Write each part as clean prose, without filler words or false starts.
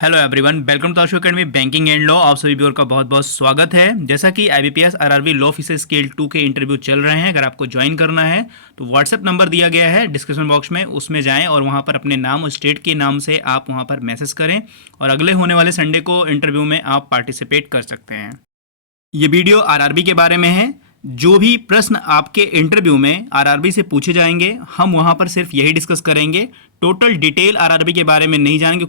Hello everyone, welcome to Ashu academy banking and law. आप सभी viewer का बहुत बहुत स्वागत है। जैसा कि IBPS RRB law officer scale 2 के इंटरव्यू चल रहे हैं। अगर आपको ज्वाइन करना है तो व्हाट्सएप नंबर दिया गया है डिस्क्रिप्शन बॉक्स में, उसमें जाएं और वहां पर अपने नाम और स्टेट के नाम से आप वहां पर मैसेज करें और अगले होने वाले संडे को इंटरव्यू में आप पार्टिसिपेट कर सकते हैं। ये वीडियो आरआरबी के बारे में है। जो भी प्रश्न आपके इंटरव्यू में आरआरबी से पूछे जाएंगे, हम वहां पर सिर्फ यही डिस्कस करेंगे। टोटल डिटेल आरआरबी के बारे में नहीं जानेंगे।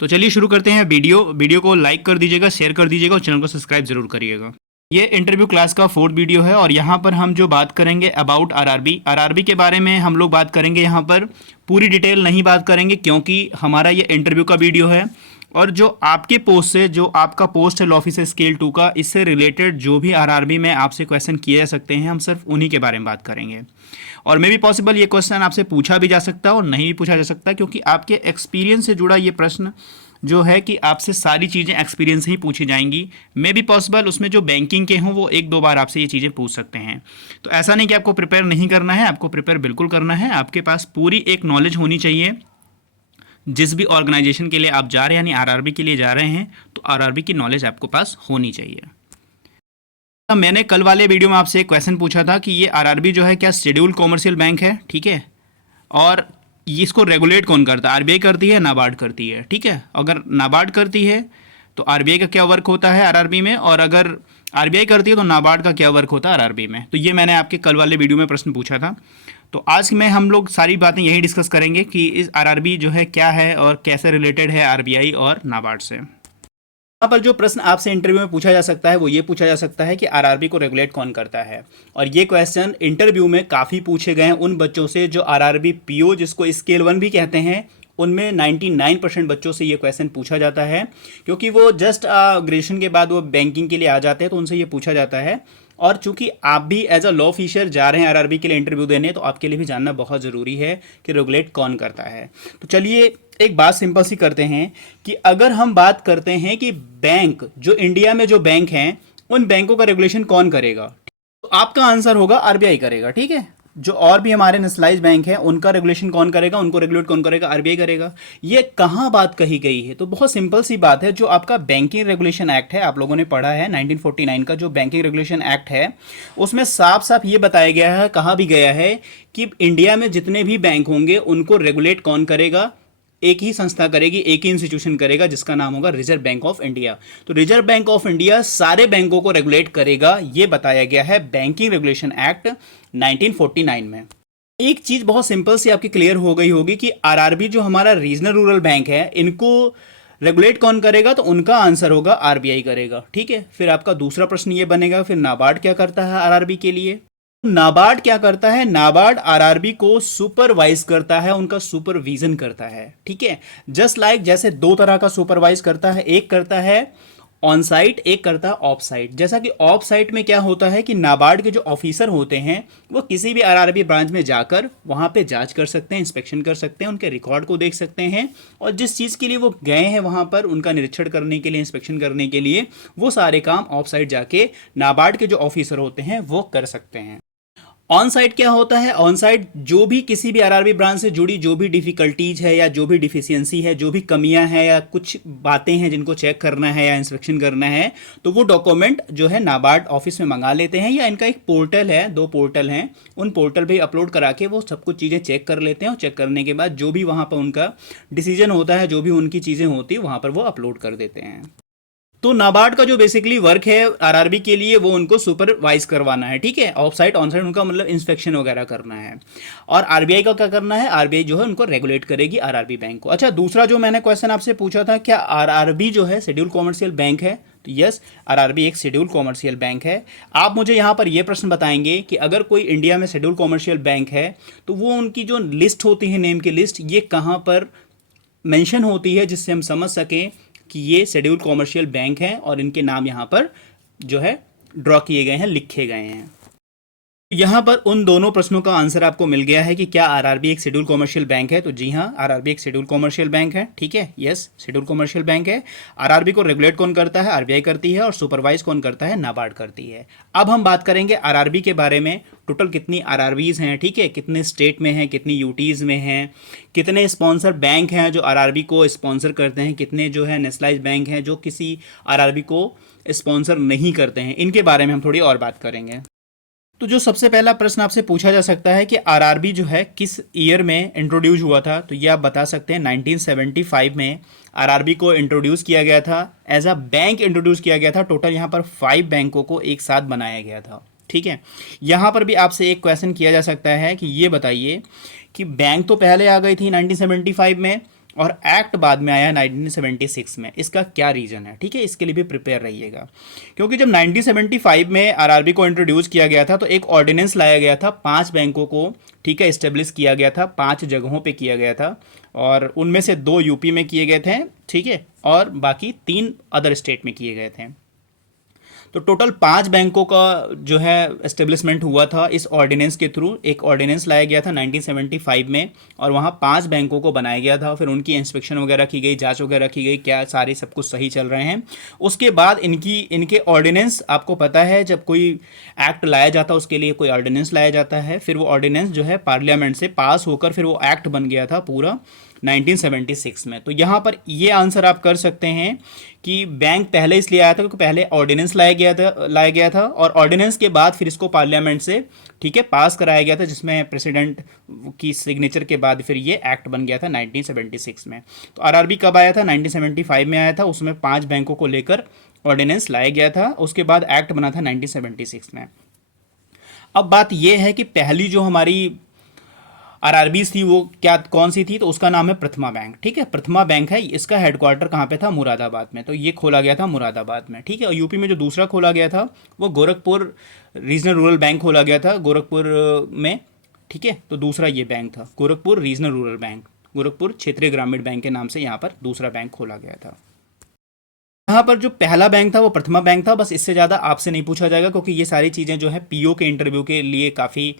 तो चलिए शुरू करते हैं। वीडियो को लाइक कर दीजिएगा, शेयर कर दीजिएगा और चैनल को सब्सक्राइब जरूर करिएगा। ये इंटरव्यू क्लास का 4th वीडियो है और यहाँ पर हम जो बात करेंगे अबाउट आरआरबी के बारे में हम लोग बात करेंगे। यहाँ पर पूरी डिटेल नहीं बात करेंगे क्योंकि हमारा ये इंटरव्यू का वीडियो है और जो आपके पोस्ट से, जो आपका पोस्ट है लॉ ऑफिसर स्केल 2 का, इससे रिलेटेड जो भी आरआरबी में आपसे क्वेश्चन किए जा सकते हैं, हम सिर्फ उन्हीं के बारे में बात करेंगे। और मे भी पॉसिबल ये क्वेश्चन आपसे पूछा भी जा सकता है और नहीं भी पूछा जा सकता, क्योंकि आपके एक्सपीरियंस से जुड़ा ये प्रश्न जो है कि आपसे सारी चीज़ें एक्सपीरियंस ही पूछी जाएंगी। मे भी पॉसिबल उसमें जो बैंकिंग के हों वो 1-2 बार आपसे ये चीज़ें पूछ सकते हैं। तो ऐसा नहीं कि आपको प्रिपेयर नहीं करना है, आपको प्रिपेयर बिल्कुल करना है। आपके पास पूरी एक नॉलेज होनी चाहिए। जिस भी ऑर्गेनाइजेशन के लिए आप जा रहे हैं, यानी आरआरबी के लिए जा रहे हैं, तो आरआरबी की नॉलेज आपके पास होनी चाहिए। मैंने कल वाले वीडियो में आपसे एक क्वेश्चन पूछा था कि ये आरआरबी जो है क्या शेड्यूल कॉमर्शियल बैंक है, ठीक है, और इसको रेगुलेट कौन करता है? आरबीआई करती है, नाबार्ड करती है, ठीक है। अगर नाबार्ड करती है तो आरबीआई का क्या वर्क होता है आरआरबी में, और अगर आरबीआई करती है तो नाबार्ड का क्या वर्क होता है आरआरबी में। तो ये मैंने आपके कल वाले वीडियो में प्रश्न पूछा था। तो आज में हम लोग सारी बातें यही डिस्कस करेंगे कि इस आरआरबी जो है क्या है और कैसे रिलेटेड है आरबीआई और नाबार्ड से। यहाँ पर जो प्रश्न आपसे इंटरव्यू में पूछा जा सकता है वो ये पूछा जा सकता है कि आरआरबी को रेगुलेट कौन करता है। और ये क्वेश्चन इंटरव्यू में काफ़ी पूछे गए हैं उन बच्चों से जो आरआरबी पीओ, जिसको स्केल 1 भी कहते हैं, उनमें 99% बच्चों से ये क्वेश्चन पूछा जाता है, क्योंकि वो जस्ट ग्रेजुएशन के बाद वो बैंकिंग के लिए आ जाते हैं, तो उनसे ये पूछा जाता है। और चूंकि आप भी एज अ लॉ ऑफिसर जा रहे हैं आरआरबी के लिए इंटरव्यू देने, तो आपके लिए भी जानना बहुत ज़रूरी है कि रेगुलेट कौन करता है। तो चलिए एक बात सिंपल सी करते हैं कि अगर हम बात करते हैं कि बैंक, जो इंडिया में जो बैंक हैं, उन बैंकों का रेगुलेशन कौन करेगा, तो आपका आंसर होगा आरबीआई करेगा, ठीक है। जो और भी हमारे नेशनलाइज बैंक हैं उनका रेगुलेशन कौन करेगा, उनको रेगुलेट कौन करेगा? आरबीआई करेगा। ये कहाँ बात कही गई है? तो बहुत सिंपल सी बात है। जो आपका बैंकिंग रेगुलेशन एक्ट है, आप लोगों ने पढ़ा है 1949 का जो बैंकिंग रेगुलेशन एक्ट है, उसमें साफ साफ ये बताया गया है, कहा भी गया है कि इंडिया में जितने भी बैंक होंगे उनको रेगुलेट कौन करेगा? एक ही संस्था करेगी, एक ही इंस्टीट्यूशन करेगा, जिसका नाम होगा रिजर्व बैंक ऑफ इंडिया। तो रिजर्व बैंक ऑफ इंडिया सारे बैंकों को रेगुलेट करेगा, ये बताया गया है बैंकिंग रेगुलेशन एक्ट 1949 में। एक चीज बहुत सिंपल सी आपकी क्लियर हो गई होगी कि आरआरबी जो हमारा रीजनल रूरल बैंक है, इनको रेगुलेट कौन करेगा? तो उनका आंसर होगा आरबीआई करेगा, ठीक है। फिर आपका दूसरा प्रश्न ये बनेगा, फिर नाबार्ड क्या करता है आरआरबी के लिए? नाबार्ड क्या करता है? नाबार्ड आरआरबी को सुपरवाइज करता है, उनका सुपरविजन करता है, ठीक है। जस्ट लाइक जैसे दो तरह का सुपरवाइज करता है, एक करता है ऑन साइट, एक करता है ऑफ साइट। जैसा कि ऑफ साइट में क्या होता है कि नाबार्ड के जो ऑफिसर होते हैं वो किसी भी आरआरबी ब्रांच में जाकर वहाँ पे जांच कर सकते हैं, इंस्पेक्शन कर सकते हैं, उनके रिकॉर्ड को देख सकते हैं, और जिस चीज़ के लिए वो गए हैं वहाँ पर उनका निरीक्षण करने के लिए, इंस्पेक्शन करने के लिए, वो सारे काम ऑफ साइट जाके नाबार्ड के जो ऑफिसर होते हैं वो कर सकते हैं। ऑन साइट क्या होता है? ऑन साइट जो भी किसी भी आरआरबी ब्रांच से जुड़ी जो भी डिफिकल्टीज है या जो भी डिफिशियंसी है, जो भी कमियां हैं या कुछ बातें हैं जिनको चेक करना है या इंस्पेक्शन करना है, तो वो डॉक्यूमेंट जो है नाबार्ड ऑफिस में मंगा लेते हैं, या इनका एक पोर्टल है, 2 पोर्टल हैं, उन पोर्टल पे अपलोड करा के वो सब कुछ चीज़ें चेक कर लेते हैं, और चेक करने के बाद जो भी वहाँ पर उनका डिसीजन होता है, जो भी उनकी चीज़ें होती है, वहाँ पर वो अपलोड कर देते हैं। तो नाबार्ड का जो बेसिकली वर्क है आरआरबी के लिए, वो उनको सुपरवाइज करवाना है, ठीक है। ऑफ साइट ऑन साइट उनका मतलब इंस्पेक्शन वगैरह करना है। और आरबीआई का क्या करना है? आरबीआई जो है उनको रेगुलेट करेगी आरआरबी बैंक को। अच्छा, दूसरा जो मैंने क्वेश्चन आपसे पूछा था, क्या आरआरबी जो है शेड्यूल कॉमर्शियल बैंक है? तो यस, आरआरबी एक शेड्यूल कॉमर्शियल बैंक है। आप मुझे यहाँ पर यह प्रश्न बताएंगे कि अगर कोई इंडिया में शेड्यूल कॉमर्शियल बैंक है तो वो उनकी जो लिस्ट होती है, नेम की लिस्ट, ये कहाँ पर मेंशन होती है, जिससे हम समझ सकें कि ये शेड्यूल कॉमर्शियल बैंक हैं और इनके नाम यहाँ पर जो है ड्रॉ किए गए हैं, लिखे गए हैं। यहाँ पर उन दोनों प्रश्नों का आंसर आपको मिल गया है कि क्या आरआरबी एक शेड्यूल कॉमर्शियल बैंक है। तो जी हाँ, आरआरबी एक शेड्यूल कॉमर्शियल बैंक है। ठीक है, यस, शेड्यूल कॉमर्शियल बैंक है। आरआरबी को रेगुलेट कौन करता है? आरबीआई करती है। और सुपरवाइज कौन करता है? नाबार्ड करती है। अब हम बात करेंगे आरआरबी के बारे में। टोटल कितनी आरआरबीज हैं, ठीक है, कितने स्टेट में हैं, कितनी यूटीज में हैं, कितने स्पॉन्सर बैंक हैं जो आरआरबी को स्पॉन्सर करते हैं, कितने जो है नेशनलाइज बैंक हैं जो किसी आरआरबी को स्पॉन्सर नहीं करते हैं। इनके बारे में हम थोड़ी और बात करेंगे। तो जो सबसे पहला प्रश्न आपसे पूछा जा सकता है कि आरआरबी जो है किस ईयर में इंट्रोड्यूस हुआ था, तो ये आप बता सकते हैं 1975 में आरआरबी को इंट्रोड्यूस किया गया था। एज अ बैंक इंट्रोड्यूस किया गया था। टोटल यहाँ पर 5 बैंकों को एक साथ बनाया गया था। ठीक है, यहाँ पर भी आपसे एक क्वेश्चन किया जा सकता है कि ये बताइए कि बैंक तो पहले आ गई थी 1975 में और एक्ट बाद में आया 1976 में। इसका क्या रीज़न है? ठीक है, इसके लिए भी प्रिपेयर रहिएगा, क्योंकि जब 1975 में आरआरबी को इंट्रोड्यूस किया गया था तो एक ऑर्डिनेंस लाया गया था 5 बैंकों को, ठीक है, इस्टेब्लिश किया गया था, 5 जगहों पे किया गया था और उनमें से 2 यूपी में किए गए थे, ठीक है, और बाकी 3 अदर स्टेट में किए गए थे। तो टोटल 5 बैंकों का जो है एस्टेब्लिशमेंट हुआ था इस ऑर्डिनेंस के थ्रू। एक ऑर्डिनेंस लाया गया था 1975 में और वहाँ 5 बैंकों को बनाया गया था। फिर उनकी इंस्पेक्शन वगैरह की गई, जांच वगैरह की गई, क्या सारे सब कुछ सही चल रहे हैं। उसके बाद इनके ऑर्डिनेंस, आपको पता है जब कोई एक्ट लाया जाता है उसके लिए कोई ऑर्डिनेंस लाया जाता है, फिर वो ऑर्डिनेंस जो है पार्लियामेंट से पास होकर फिर वो एक्ट बन गया था पूरा 1976 में। तो यहाँ पर ये आंसर आप कर सकते हैं कि बैंक पहले इसलिए आया था क्योंकि पहले ऑर्डिनेंस लाया गया था और ऑर्डिनेंस के बाद फिर इसको पार्लियामेंट से, ठीक है, पास कराया गया था, जिसमें प्रेसिडेंट की सिग्नेचर के बाद फिर ये एक्ट बन गया था 1976 में। तो आरआरबी कब आया था? 1975 में आया था। उसमें 5 बैंकों को लेकर ऑर्डिनेंस लाया गया था, उसके बाद एक्ट बना था 1976 में। अब बात यह है कि पहली जो हमारी आरआरबीज थी वो क्या, कौन सी थी? तो उसका नाम है प्रथमा बैंक। ठीक है, प्रथमा बैंक है। इसका हेडक्वार्टर कहाँ पे था? मुरादाबाद में। तो ये खोला गया था मुरादाबाद में। ठीक है, और यूपी में जो दूसरा खोला गया था वो गोरखपुर रीजनल रूरल बैंक खोला गया था गोरखपुर में। ठीक है, तो दूसरा ये बैंक था Gorakhpur regional rural bank, Gorakhpur क्षेत्रीय ग्रामीण बैंक के नाम से यहाँ पर दूसरा बैंक खोला गया था। यहाँ पर जो पहला बैंक था वो प्रथमा बैंक था। बस इससे ज़्यादा आपसे नहीं पूछा जाएगा क्योंकि ये सारी चीज़ें जो है पीओ के इंटरव्यू के लिए काफ़ी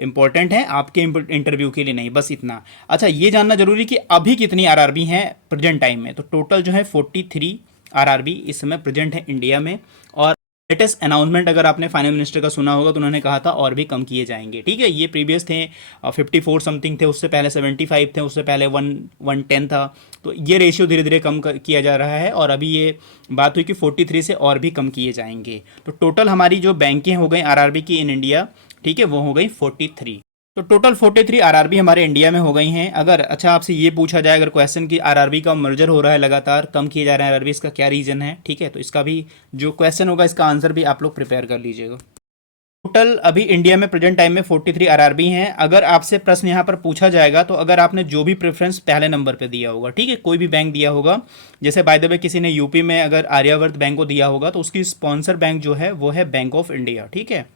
इंपॉर्टेंट है, आपके इंटरव्यू के लिए नहीं, बस इतना। अच्छा, ये जानना जरूरी कि अभी कितनी आरआरबी हैं प्रेजेंट टाइम में। तो टोटल जो है 43 आरआरबी इस समय प्रेजेंट है इंडिया में। और लेटेस्ट अनाउंसमेंट अगर आपने फाइनेंस मिनिस्टर का सुना होगा तो उन्होंने कहा था और भी कम किए जाएंगे। ठीक है, ये प्रीवियस थे 54 समथिंग थे, उससे पहले 75 थे, उससे पहले 110 था। तो ये रेशियो धीरे धीरे कम किया जा रहा है और अभी ये बात हुई कि 43 से और भी कम किए जाएंगे। तो टोटल हमारी जो बैंकें हो गई आरआरबी की इन इंडिया, ठीक है, वो हो गई 43। तो टोटल 43 आरआरबी हमारे इंडिया में हो गई हैं। अगर अच्छा आपसे ये पूछा जाए अगर क्वेश्चन की आरआरबी का मर्जर हो रहा है, लगातार कम किए जा रहे हैं आरआरबी, इसका क्या रीज़न है? ठीक है, तो इसका भी जो क्वेश्चन होगा इसका आंसर भी आप लोग प्रिपेयर कर लीजिएगा। टोटल अभी इंडिया में प्रेजेंट टाइम में 43 आरआरबी हैं। अगर आपसे प्रश्न यहाँ पर पूछा जाएगा तो अगर आपने जो भी प्रेफरेंस पहले नंबर पे दिया होगा, ठीक है, कोई भी बैंक दिया होगा, जैसे बाय द वे किसी ने यूपी में अगर आर्यावर्त बैंक को दिया होगा तो उसकी स्पॉन्सर बैंक जो है वो है बैंक ऑफ इंडिया। ठीक है,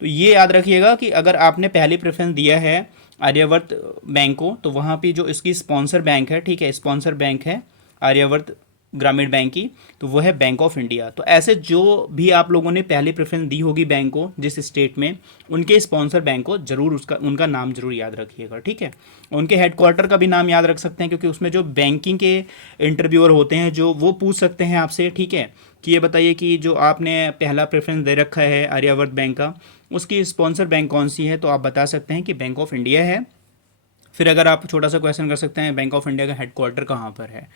तो ये याद रखिएगा कि अगर आपने पहली प्रेफरेंस दिया है आर्यावर्त बैंक को तो वहाँ पे जो इसकी स्पॉन्सर बैंक है, ठीक है, स्पॉन्सर बैंक है आर्यावर्त ग्रामीण बैंक की, तो वो है बैंक ऑफ इंडिया। तो ऐसे जो भी आप लोगों ने पहली प्रेफरेंस दी होगी बैंक को जिस स्टेट में, उनके स्पॉन्सर बैंक को जरूर उनका नाम जरूर याद रखिएगा। ठीक है, उनके हेडक्वार्टर का भी नाम याद रख सकते हैं क्योंकि उसमें जो बैंकिंग के इंटरव्यूअर होते हैं जो वो पूछ सकते हैं आपसे, ठीक है, कि ये बताइए कि जो आपने पहला प्रेफरेंस दे रखा है आर्यावर्त बैंक का, उसकी स्पॉन्सर बैंक कौन सी है? तो आप बता सकते हैं कि बैंक ऑफ इंडिया है। फिर अगर आप छोटा सा क्वेश्चन कर सकते हैं बैंक ऑफ इंडिया का हेडक्वार्टर कहाँ पर है।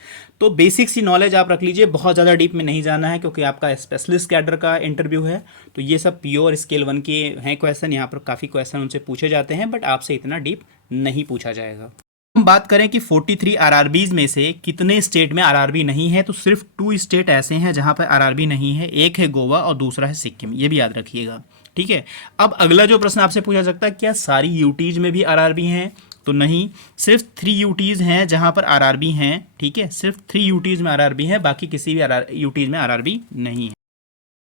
तो बेसिक सी नॉलेज आप रख लीजिए, बहुत ज़्यादा डीप में नहीं जाना है क्योंकि आपका स्पेशलिस्ट कैडर का इंटरव्यू है। तो ये सब पीओ और स्केल 1 के हैं क्वेश्चन, यहाँ पर काफ़ी क्वेश्चन उनसे पूछे जाते हैं बट आपसे इतना डीप नहीं पूछा जाएगा। हम बात करें कि 43 आरआरबीज में से कितने स्टेट में आरआरबी नहीं है, तो सिर्फ 2 स्टेट ऐसे हैं जहां पर आरआरबी नहीं है। एक है गोवा और दूसरा है सिक्किम, ये भी याद रखिएगा। ठीक है, अब अगला जो प्रश्न आपसे पूछा सकता है, क्या सारी यूटीज में भी आरआरबी हैं? तो नहीं, सिर्फ 3 यूटीज हैं जहां पर आरआरबी हैं। ठीक है, सिर्फ 3 यूटीज में आरआरबी है, बाकी किसी भी यूटीज में आरआरबी नहीं है।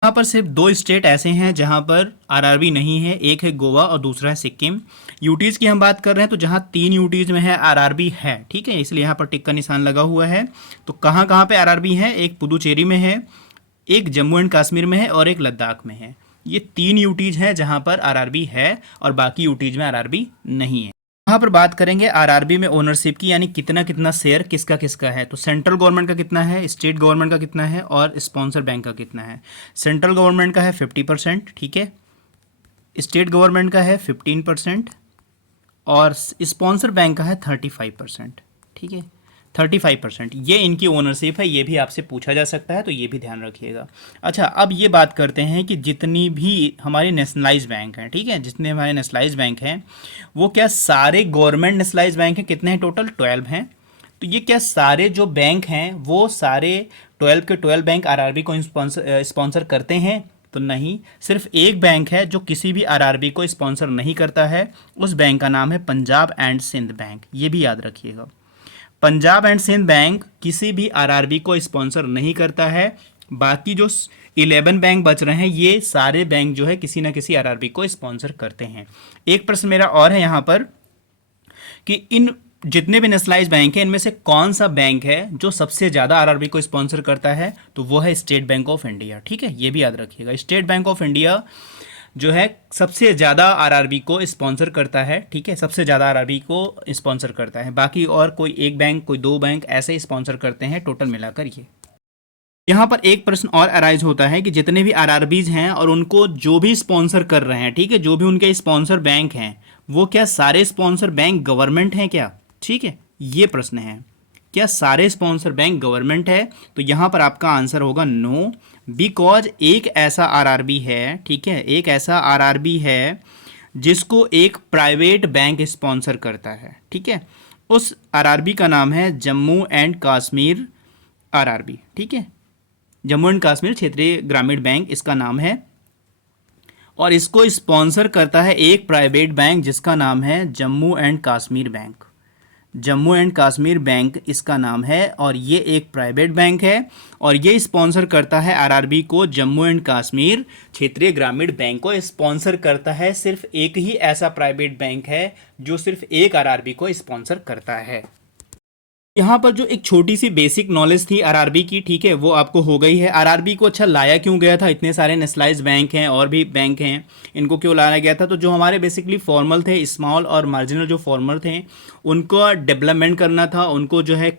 यहाँ पर सिर्फ 2 स्टेट ऐसे हैं जहाँ पर आरआरबी नहीं है, एक है गोवा और दूसरा है सिक्किम। यूटीज़ की हम बात कर रहे हैं तो जहाँ 3 यूटीज़ में है आरआरबी है। ठीक है, इसलिए यहाँ पर टिक का निशान लगा हुआ है। तो कहाँ पे आरआरबी है? एक पुदुचेरी में है, एक जम्मू एंड कश्मीर में है और एक लद्दाख में है। ये 3 यूटीज हैं जहां पर आरआरबी है और बाकी यूटीज में आरआरबी नहीं है। यहाँ पर बात करेंगे आरआरबी में ओनरशिप की, यानी कितना कितना शेयर किसका किसका है। तो सेंट्रल गवर्नमेंट का कितना है, स्टेट गवर्नमेंट का कितना है और स्पॉन्सर बैंक का कितना है। सेंट्रल गवर्नमेंट का है 50%, ठीक है, स्टेट गवर्नमेंट का है 15% और स्पॉन्सर बैंक का है 35%, ठीक है, 35%। ये इनकी ओनरशिप है, ये भी आपसे पूछा जा सकता है, तो ये भी ध्यान रखिएगा। अच्छा, अब ये बात करते हैं कि जितनी भी हमारी नेशनलाइज बैंक हैं, ठीक है, जितने हमारे नेशनलाइज बैंक हैं वो क्या सारे गवर्नमेंट नेशनलाइज बैंक हैं, कितने हैं टोटल, 12 हैं। तो ये क्या सारे जो बैंक हैं वो सारे 12 के 12 बैंक आरआरबी को स्पॉन्सर करते हैं? तो नहीं, सिर्फ एक बैंक है जो किसी भी आरआरबी को स्पॉन्सर नहीं करता है, उस बैंक का नाम है पंजाब एंड सिंध बैंक। ये भी याद रखिएगा, पंजाब एंड सिंध बैंक किसी भी आरआरबी को स्पॉन्सर नहीं करता है। बाकी जो 11 बैंक बच रहे हैं ये सारे बैंक जो है किसी ना किसी आरआरबी को स्पॉन्सर करते हैं। एक प्रश्न मेरा और है यहाँ पर कि इन जितने भी नेशनलाइज बैंक हैं इनमें से कौन सा बैंक है जो सबसे ज़्यादा आरआरबी को स्पॉन्सर करता है? तो वो है स्टेट बैंक ऑफ इंडिया, ठीक है, ये भी याद रखिएगा। स्टेट बैंक ऑफ इंडिया जो है सबसे ज़्यादा आरआरबी को स्पॉन्सर करता है, ठीक है, सबसे ज़्यादा आरआरबी को स्पॉन्सर करता है। बाकी और कोई एक बैंक, कोई 2 बैंक ऐसे स्पॉन्सर करते हैं, टोटल मिलाकर ये। यहाँ पर एक प्रश्न और अराइज होता है कि जितने भी आरआरबीज हैं और उनको जो भी स्पॉन्सर कर रहे हैं, ठीक है, जो भी उनके स्पॉन्सर बैंक हैं वो क्या सारे स्पॉन्सर बैंक गवर्नमेंट हैं क्या? ठीक है, ये प्रश्न है, क्या सारे स्पॉन्सर बैंक गवर्नमेंट है? तो यहाँ पर आपका आंसर होगा नो, बिकॉज एक ऐसा आरआरबी है, ठीक है, एक ऐसा आरआरबी है जिसको एक प्राइवेट बैंक स्पॉन्सर करता है, ठीक है, उस आरआरबी का नाम है जम्मू एंड कश्मीर आरआरबी, ठीक है, जम्मू एंड कश्मीर क्षेत्रीय ग्रामीण बैंक इसका नाम है और इसको स्पॉन्सर करता है एक प्राइवेट बैंक जिसका नाम है Jammu and Kashmir bank. Jammu and Kashmir bank इसका नाम है और ये एक प्राइवेट बैंक है और ये स्पॉन्सर करता है आरआरबी को। जम्मू एंड कश्मीर क्षेत्रीय ग्रामीण बैंक को स्पॉन्सर करता है। सिर्फ एक ही ऐसा प्राइवेट बैंक है जो सिर्फ एक आरआरबी को स्पॉन्सर करता है। यहाँ पर जो एक छोटी सी बेसिक नॉलेज थी आरआरबी की, ठीक है, वो आपको हो गई है। आरआरबी को अच्छा लाया क्यों गया था? इतने सारे नेशनलाइज्ड बैंक हैं और भी बैंक हैं, इनको क्यों लाया गया था? तो जो हमारे बेसिकली फॉर्मल थे, स्मॉल और मार्जिनल जो फॉर्मर थे, उनको डेवलपमेंट करना था, उनको जो है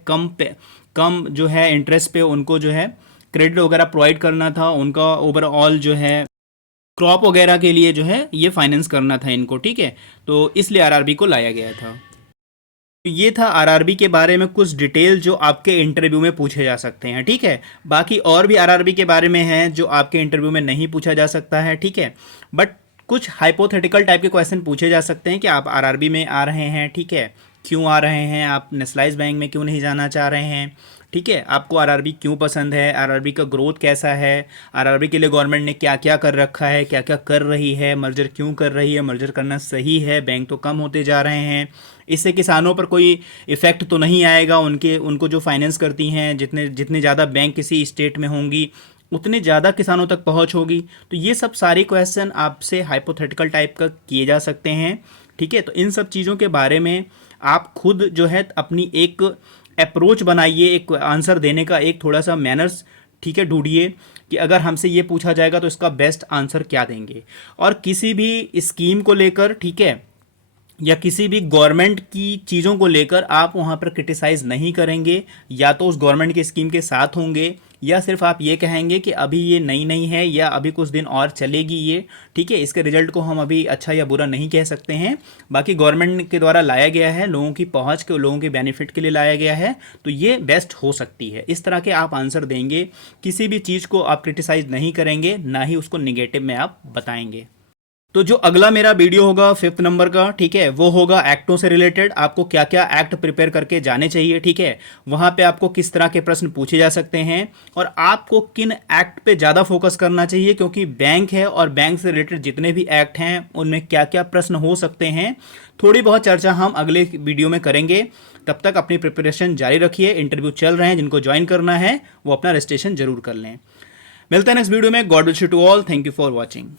कम जो है इंटरेस्ट पे उनको जो है क्रेडिट वगैरह प्रोवाइड करना था, उनका ओवरऑल जो है क्रॉप वगैरह के लिए जो है ये फाइनेंस करना था इनको, ठीक है, तो इसलिए आरआरबी को लाया गया था। तो ये था आरआरबी के बारे में कुछ डिटेल जो आपके इंटरव्यू में पूछे जा सकते हैं, ठीक है। बाकी और भी आरआरबी के बारे में हैं जो आपके इंटरव्यू में नहीं पूछा जा सकता है, ठीक है, बट कुछ हाइपोथेटिकल टाइप के क्वेश्चन पूछे जा सकते हैं कि आप आरआरबी में आ रहे हैं, ठीक है, क्यों आ रहे हैं, आप नेशनलाइज्ड बैंक में क्यों नहीं जाना चाह रहे हैं, ठीक है, आपको आरआरबी क्यों पसंद है, आरआरबी का ग्रोथ कैसा है, आरआरबी के लिए गवर्नमेंट ने क्या क्या कर रखा है, क्या क्या कर रही है, मर्जर क्यों कर रही है, मर्जर करना सही है, बैंक तो कम होते जा रहे हैं, इससे किसानों पर कोई इफ़ेक्ट तो नहीं आएगा, उनको जो फाइनेंस करती हैं, जितने ज़्यादा बैंक किसी स्टेट में होंगी उतने ज़्यादा किसानों तक पहुंच होगी। तो ये सब सारे क्वेश्चन आपसे हाइपोथेटिकल टाइप का किए जा सकते हैं, ठीक है। तो इन सब चीज़ों के बारे में आप खुद जो है अपनी एक अप्रोच बनाइए, एक आंसर देने का एक थोड़ा सा मैनर्स, ठीक है, ढूंढिए कि अगर हमसे ये पूछा जाएगा तो इसका बेस्ट आंसर क्या देंगे। और किसी भी स्कीम को लेकर, ठीक है, या किसी भी गवर्नमेंट की चीज़ों को लेकर आप वहाँ पर क्रिटिसाइज़ नहीं करेंगे, या तो उस गवर्नमेंट की स्कीम के साथ होंगे या सिर्फ आप ये कहेंगे कि अभी ये नई नहीं है या अभी कुछ दिन और चलेगी ये, ठीक है, इसके रिजल्ट को हम अभी अच्छा या बुरा नहीं कह सकते हैं। बाकी गवर्नमेंट के द्वारा लाया गया है, लोगों की पहुंच के, लोगों के बेनिफिट के लिए लाया गया है, तो ये बेस्ट हो सकती है। इस तरह के आप आंसर देंगे, किसी भी चीज़ को आप क्रिटिसाइज़ नहीं करेंगे, ना ही उसको निगेटिव में आप बताएंगे। तो जो अगला मेरा वीडियो होगा 5th नंबर का, ठीक है, वो होगा एक्टों से रिलेटेड, आपको क्या क्या एक्ट प्रिपेयर करके जाने चाहिए, ठीक है, वहाँ पे आपको किस तरह के प्रश्न पूछे जा सकते हैं और आपको किन एक्ट पे ज़्यादा फोकस करना चाहिए, क्योंकि बैंक है और बैंक से रिलेटेड जितने भी एक्ट हैं उनमें क्या क्या प्रश्न हो सकते हैं, थोड़ी बहुत चर्चा हम अगले वीडियो में करेंगे। तब तक अपनी प्रिपरेशन जारी रखिए। इंटरव्यू चल रहे हैं, जिनको ज्वाइन करना है वो अपना रजिस्ट्रेशन जरूर कर लें। मिलते हैं नेक्स्ट वीडियो में। God will you to all. Thank you for watching.